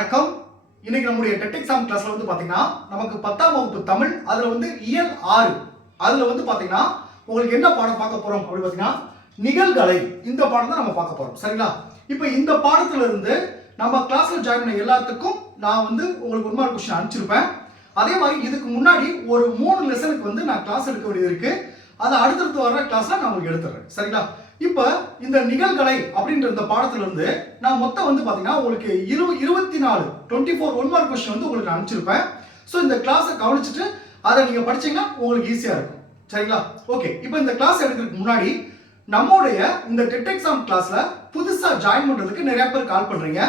வணக்கம். இன்னைக்கு நம்முடைய டெட் எக்ஸாம் கிளாஸ்ல வந்து பாத்தீங்கன்னா நமக்கு பத்தாம் வகுப்பு தமிழ் அதுல வந்து இயல் ஆறு. அதுல வந்து பாத்தீங்கன்னா உங்களுக்கு என்ன பாடம் பார்க்க போறோம் அப்படின்னு பாத்தீங்கன்னா நிகழ்கலை. இந்த பாடம் தான் நம்ம பார்க்க போறோம். சரிங்களா? இப்போ இந்த பாடத்துல இருந்து நம்ம கிளாஸ்ல ஜாயின் பண்ண எல்லாத்துக்கும் நான் வந்து உங்களுக்கு ஒரு மாதிரி கொஸ்டின் அனுப்பிச்சிருப்பேன். அதே மாதிரி இதுக்கு முன்னாடி ஒரு மூணு லெசனுக்கு வந்து நான் கிளாஸ் எடுக்க வேண்டியது இருக்கு. அதை அடுத்தடுத்து வர்ற கிளாஸ்ல நான் உங்களுக்கு எடுத்துறேன் சரிங்களா? இப்போ இந்த நிகழ்கலை அப்படின்ற இந்த பாடத்திலிருந்து நான் மொத்தம் வந்து பார்த்தீங்கன்னா உங்களுக்கு இரு இருபத்தி நாலு twenty four one mark question வந்து உங்களுக்கு அனுப்பிச்சிருப்பேன். ஸோ இந்த கிளாஸை கவனிச்சுட்டு அதை நீங்கள் படிச்சீங்கன்னா உங்களுக்கு ஈஸியாக இருக்கும். சரிங்களா? ஓகே இப்போ இந்த கிளாஸ் எடுக்கிறதுக்கு முன்னாடி நம்மளுடைய இந்த டெட் எக்ஸாம் கிளாஸில் புதுசாக ஜாயின் பண்ணுறதுக்கு நிறைய பேர் கால் பண்ணுறீங்க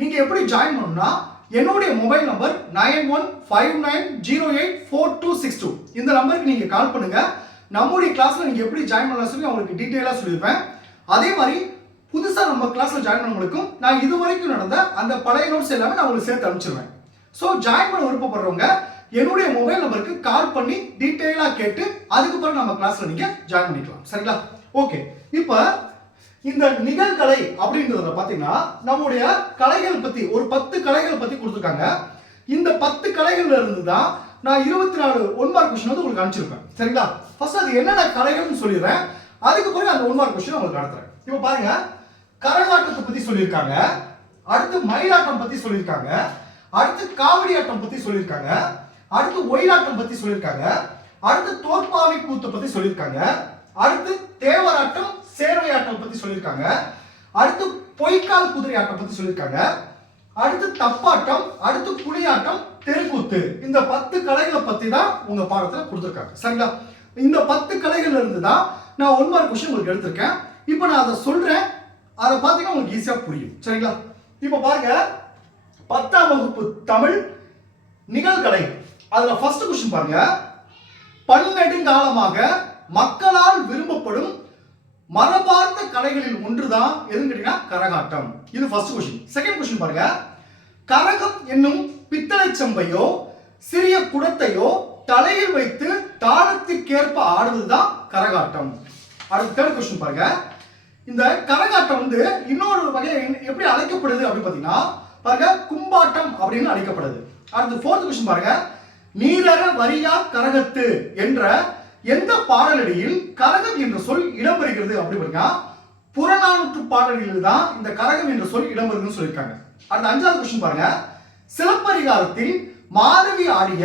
நீங்கள் எப்படி ஜாயின் பண்ணணும்னா என்னுடைய mobile number nine one five nine zero eight four two six two இந்த நம்பருக்கு நீங்கள் கால் பண்ணுங்கள் நம்முடைய கிளாஸில் நீங்கள் எப்படி ஜாயின் பண்ணலாம் சொல்லி அவங்களுக்கு டீட்டெயிலாக சொல்லியிருப்பேன். அதே மாதிரி புதுசாக நம்ம கிளாஸில் ஜாயின் பண்ணவங்களுக்கும் நான் இது வரைக்கும் நடந்த அந்த பழைய நோட்ஸ் எல்லாமே நான் உங்களுக்கு சேர்த்து அனுப்பிச்சிருவேன். ஸோ ஜாயின் பண்ண விருப்பப்படுறவங்க என்னுடைய மொபைல் நம்பருக்கு கால் பண்ணி டீட்டெயிலாக கேட்டு அதுக்கப்புறம் நம்ம கிளாஸில் நீங்கள் ஜாயின் பண்ணிக்கலாம். சரிங்களா? ஓகே இப்போ இந்த நிகழ்கலை அப்படின்றதுல பார்த்தீங்கன்னா நம்முடைய கலைகள் பற்றி ஒரு பத்து கலைகள் பற்றி கொடுத்துருக்காங்க. இந்த பத்து கலைகள்ல இருந்து தான் நான் இருபத்தி நாலு ஒன் மார்க் கொஸ்டின் வந்து உங்களுக்கு அனுப்பிச்சிருப்பேன். சரிங்களா? ஃபர்ஸ்ட் அது என்னென்ன கலைகள்னு சொல்லிடுறேன். அதுக்கு பிறகு அந்த ஒன் மார்க் கொஸ்டின் உங்களுக்கு நடத்துறேன். இப்போ பாருங்க. கரகாட்டத்தை பத்தி சொல்லியிருக்காங்க. அடுத்து மயிலாட்டம் பத்தி சொல்லியிருக்காங்க. அடுத்து காவடி ஆட்டம் பத்தி சொல்லியிருக்காங்க. அடுத்து ஒயிலாட்டம் பத்தி சொல்லியிருக்காங்க. அடுத்து தோற்பாவை கூத்து பத்தி சொல்லியிருக்காங்க. அடுத்து தேவராட்டம் சேர்வை ஆட்டம் பத்தி சொல்லியிருக்காங்க. அடுத்து பொய்க்கால் குதிரை ஆட்டம் பத்தி சொல்லியிருக்காங்க. அடுத்து தப்பாட்டம் அடுத்து புலியாட்டம் தெருக்கூத்து. இந்த பத்து கலைகளை பத்தி தான் உங்க பாடத்துல கொடுத்துருக்காங்க. சரிங்களா? இந்த பத்து கலைகள்ல இருந்து தான் நான் ஒன் மார்க் கொஸ்டின் உங்களுக்கு எடுத்திருக்கேன். இப்போ நான் அதை சொல்றேன். அதை பார்த்தீங்கன்னா உங்களுக்கு ஈஸியா புரியும். சரிங்களா? இப்போ பாருங்க. பத்தாம் வகுப்பு தமிழ் நிகழ்கலை. அதுல ஃபர்ஸ்ட் கொஸ்டின் பாருங்க. பன்னெடுங்காலமாக மக்களால் விரும்பப்படும் மரபார்ந்த கலைகளில் ஒன்றுதான் எதுன்னு கேட்டீங்கன்னா கரகாட்டம். இது ஃபர்ஸ்ட் கொஸ்டின் செகண்ட் கொஸ்டின் பாருங்க. கரகம் என்னும் பித்தளை சம்பையோ சிறிய குடத்தையோ தலையில் வைத்து தாளத்திற்கேற்ப ஆடுவதுதான் கரகாட்டம். அடுத்த தேர்ட் கொஸ்டின் பாருங்க. இந்த கரகாட்டம் வந்து இன்னொரு வகை எப்படி அழைக்கப்படுது அப்படின்னு பார்த்தீங்கன்னா பாருங்க கும்பாட்டம் அப்படின்னு அழைக்கப்படுது. அடுத்து ஃபோர்த் கொஸ்டின் பாருங்க. நீரர வரியா கரகத்து என்ற எந்த பாடலடியில் கரகம் என்ற சொல் இடம்பெறுகிறது அப்படின்னு பாத்தீங்கன்னா புறநானூற்று பாடல்களில் தான் இந்த கரகம் என்ற சொல் இடம்பெறுதுன்னு சொல்லியிருக்காங்க. அடுத்த அஞ்சாவது கொஸ்டின் பாருங்க. சிலப்பதிகாரத்தில் மாதவி ஆடிய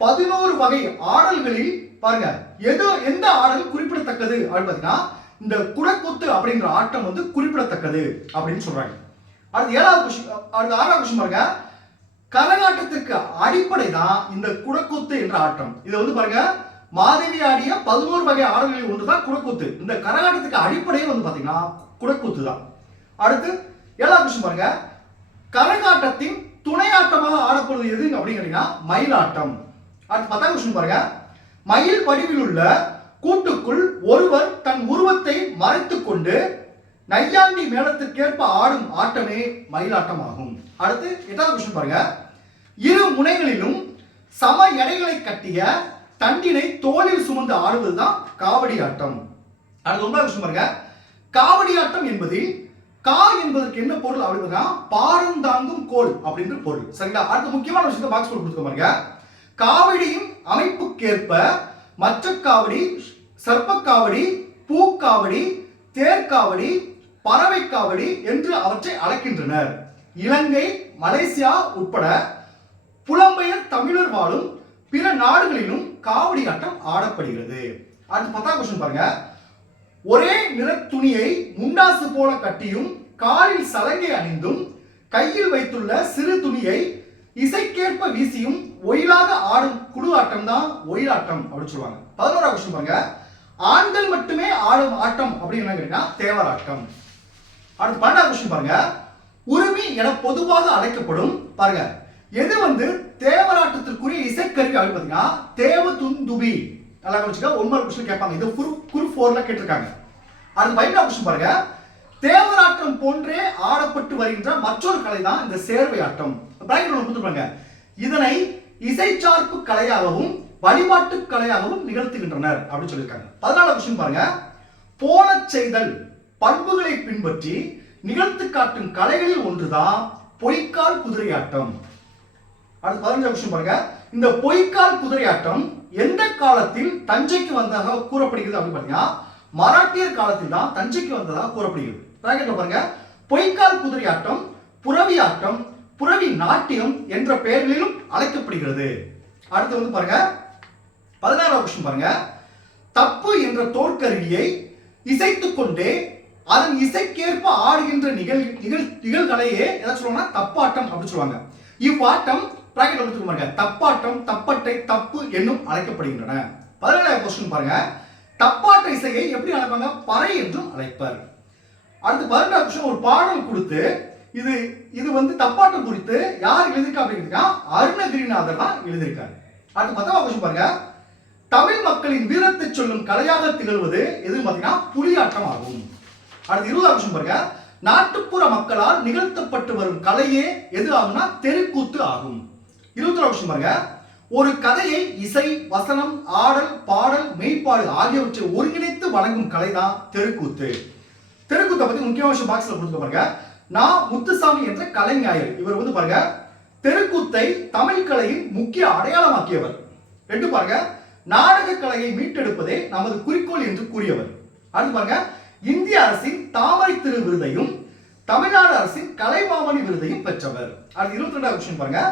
பதினோரு வகை ஆடல்களில் பாருங்க எது எந்த ஆடல் குறிப்பிடத்தக்கது அப்படின்னு பார்த்தீங்கன்னா இந்த குடக்கூத்து அப்படிங்கிற ஆட்டம் வந்து குறிப்பிடத்தக்கது அப்படின்னு சொல்றாங்க. அடுத்து ஏழாவது கொஸ்டின் அடுத்து ஆறாவது கொஸ்டின் பாருங்க. கரகாட்டத்திற்கு அடிப்படை தான் இந்த குடக்கூத்து என்ற ஆட்டம். இதை வந்து பாருங்க மாதவி ஆடிய பதினோரு வகை ஆடல்களில் ஒன்று தான் குடக்கூத்து. இந்த கரகாட்டத்துக்கு அடிப்படையே வந்து பார்த்தீங்கன்னா குடக்கூத்து தான். அடுத்து ஏழாவது கொஸ்டின் பாருங்க கரகாட்டத்தின் துணையாட்டமாக ஆடப்படுவது எது அப்படின்னு கேட்டீங்கன்னா மயிலாட்டம். அடுத்து பத்தாம் கொஸ்டின் பாருங்க. மயில் வடிவில் உள்ள கூட்டுக்குள் ஒருவர் தன் உருவத்தை மறைத்துக்கொண்டு நையாண்டி மேளத்திற்கேற்ப ஆடும் ஆட்டமே மயிலாட்டம் ஆகும் அடுத்து எட்டாவது கொஸ்டின் பாருங்க. இரு முனைகளிலும் சம எடைகளை கட்டிய தண்டினை தோளில் சுமந்து ஆடுவதுதான் காவடி ஆட்டம். அடுத்து ஒன்பதாவது கொஸ்டின் பாருங்க. காவடி ஆட்டம் என்பதில் கா என்பதற்கு என்ன பொருள் அப்படின்னா பாரம் தாங்கும் கோல் அப்படின்ற பொருள். சரிங்களா? அடுத்து முக்கியமான விஷயத்தை பாக்ஸ் போட்டு கொடுத்துக்க பாருங்க. காவடியின் அமைப்புக்கேற்ப மற்ற காவடி சர்ப்பக்காவடி பூக்காவடி தேர்காவடி பறவை காவடி என்று அவற்றை அழைக்கின்றனர். இலங்கை மலேசியா உட்பட புலம்பெயர் தமிழர் வாழும் பிற நாடுகளிலும் காவடி ஆட்டம் ஆடப்படுகிறது. அடுத்து பத்தாம் கொஸ்டின் பாருங்க. ஒரே நிற துணியை முண்டாசு போல கட்டியும் காலில் சலங்கை அணிந்தும் கையில் வைத்துள்ள சிறு துணியை இசைக்கேற்ப வீசியும் ஒயிலாக ஆடும் குழு ஆட்டம் தான் ஒயிலாட்டம் அப்படின்னு சொல்லுவாங்க. பதினோரா கொஸ்டின் பாருங்க. ஆண்கள் மட்டுமே ஆடும் ஆட்டம் அப்படின்னு என்ன கேட்டீங்கன்னா தேவராட்டம் அடுத்து பன்னெண்டாம் கொஸ்டின் பாருங்க. உரிமை என பொதுவாக அழைக்கப்படும் பாருங்க. எது வந்து தேவராட்டத்திற்குரிய இசைக்கருவி அப்படின்னு பார்த்தீங்கன்னா தேவ துந்துபி நல்லா கவனிச்சுக்க ஒன்பது கொஸ்டின் கேட்பாங்க. இது குரு குரு ஃபோர்ல கேட்டிருக்காங்க. அடுத்து பதினெட்டாம் கொஸ்டின் பாருங்க. தேவராட்டம் போன்றே ஆடப்பட்டு வருகின்ற மற்றொரு கலை தான் இந்த சேர்வை ஆட்டம் பிராக்கெட் ஒன்று கொடுத்துருப்பாங்க இதனை இசைச்சார்பு கலையாகவும் வழிபாட்டு கலையாகவும் நிகழ்த்துகின்றனர் அப்படின்னு சொல்லியிருக்காங்க. பதினாலாம் கொஸ்டின் பாருங்க. போன செய்தல் பண்புகளை பின்பற்றி நிகழ்த்து காட்டும் கலைகளில் ஒன்றுதான் பொய்க்கால் குதிரையாட்டம். அடுத்து பதினஞ்சாம் கொஸ்டின் பாருங்க. இந்த பொய்க்கால் குதிரையாட்டம் எந்த காலத்தில் தஞ்சைக்கு வந்ததாக கூறப்படுகிறது அப்படின்னு பார்த்தீங்கன்னா மராட்டியர் காலத்தில் தான் தஞ்சைக்கு வந்ததாக கூறப்படுகிறது. பிராக்கெட்ல பாருங்க. பொய்க்கால் குதிரையாட்டம் புறவி ஆட்டம் புறவி நாட்டியம் என்ற பெயர்களிலும் அழைக்கப்படுகிறது. அடுத்து வந்து பாருங்க. பதினாறாம் கொஸ்டின் பாருங்க. தப்பு என்ற தோற்கருவியை இசைத்துக் கொண்டே அதன் இசைக்கேற்ப ஆடுகின்ற நிகழ் நிகழ் நிகழ்கலையே எதை சொல்லுவாங்கன்னா தப்பாட்டம் அப்படின்னு சொல்லுவாங்க. இவ்வாட்டம் பிராக்கெட் எடுத்துக்க பாருங்க. தப்பாட்டம் தப்பட்டை தப்பு என்னும் அழைக்கப்படுகின்றன. பதினேழாவது கொஸ்டின் பாருங்க. தப்பாட்ட இசையை எப்படி அழைப்பாங்க? பறை என்றும் அழைப்பர். அடுத்து பதினெட்டாவது கொஸ்டின் ஒரு பாடல் கொடுத்து இது இது வந்து தப்பாட்டம் குறித்து யார் எழுதியிருக்கா அப்படின்னா அருணகிரிநாதர் தான் எழுதியிருக்காரு. அடுத்து பத்தாவது கொஸ்டின் பாருங்க. தமிழ் மக்களின் வீரத்தை சொல்லும் கலையாக திகழ்வது எது பார்த்தீங்கன்னா புலியாட்டம் ஆகும். அடுத்து இருபதாவது கொஸ்டின் பாருங்க. நாட்டுப்புற மக்களால் நிகழ்த்தப்பட்டு வரும் கலையே எது ஆகும்னா தெருக்கூத்து ஆகும். இருபத்தி வருஷம் பாருங்க. ஒரு கதையை இசை வசனம் ஆடல் பாடல் மெய்ப்பாடு ஆகியவற்றை ஒருங்கிணைத்து வழங்கும் கலை தான் தெருக்கூத்து. தெருக்கூத்தை பத்தி முக்கியமான விஷயம் பாக்ஸ்ல கொடுத்து பாருங்க. நான் முத்துசாமி என்ற கலைஞாயர் இவர் வந்து பாருங்க தெருக்கூத்தை தமிழ் கலையின் முக்கிய அடையாளமாக்கியவர். ரெண்டு பாருங்க நாடக கலையை மீட்டெடுப்பதே நமது குறிக்கோள் என்று கூறியவர். அடுத்து பாருங்க இந்திய அரசின் தாமரை திரு விருதையும் தமிழ்நாடு அரசின் கலைமாமணி விருதையும் பெற்றவர். அடுத்து இருபத்தி ரெண்டாவது கொஸ்டின் பாருங்க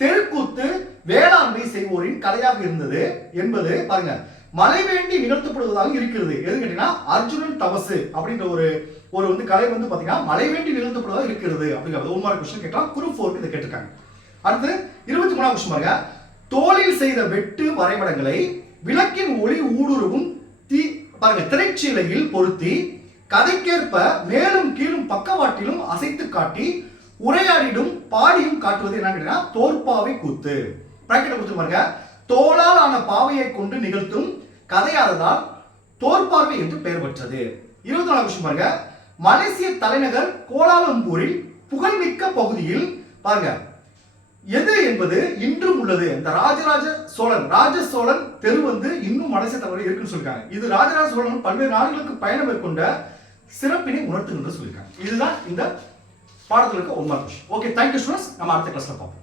தெருக்கூத்து வேளாண்மை செய்வோரின் கலையாக இருந்தது என்பது பாருங்க. மலை வேண்டி நிகழ்த்தப்படுவதாக இருக்கிறது. எது கேட்டீங்கன்னா அர்ஜுனன் தபசு அப்படின்ற ஒரு ஒரு வந்து கலை வந்து பாத்தீங்கன்னா மலை வேண்டி நிகழ்த்தப்படுவதாக இருக்கிறது அப்படிங்கிறது ஒரு மாதிரி கொஸ்டின் கேட்டா குரூப் ஃபோருக்கு இதை கேட்டிருக்காங்க. அடுத்து இருபத்தி மூணாவது கொஸ்டின் பாருங்க. தோளில் செய்த வெட்டு வரைபடங்களை விளக்கின் ஒளி ஊடுருவும் தீ பாருங்க திரைச்சீலையில் பொருத்தி கதைக்கேற்ப மேலும் கீழும் பக்கவாட்டிலும் அசைத்து காட்டி உரையாடிடும் பாடியும் காட்டுவது என்னன்னு கேட்டீங்கன்னா தோற்பாவை கூத்து. பிராக்கெட்டை கொடுத்து பாருங்க. தோளால் ஆன பாவையை கொண்டு நிகழ்த்தும் கதையாததால் தோற்பார்வை என்று பெயர் பெற்றது. இருபத்தி நாலு கொஸ்டின் பாருங்க. மலேசிய தலைநகர் கோலாலம்பூரில் புகழ்மிக்க பகுதியில் பாருங்க. எது என்பது இன்றும் உள்ளது? இந்த ராஜராஜ சோழன் ராஜ சோழன் தெரு வந்து இன்னும் மலேசிய தலைவர் இருக்குன்னு சொல்லிருக்காங்க இது ராஜராஜ சோழன் பல்வேறு நாடுகளுக்கு பயணம் மேற்கொண்ட சிறப்பினை உணர்த்துகின்ற சொல்லியிருக்காங்க. இதுதான் இந்த பாடத்தில் இருக்க one mark okay thank you students நம்ம அடுத்த கிளாஸில் பார்ப்போம்.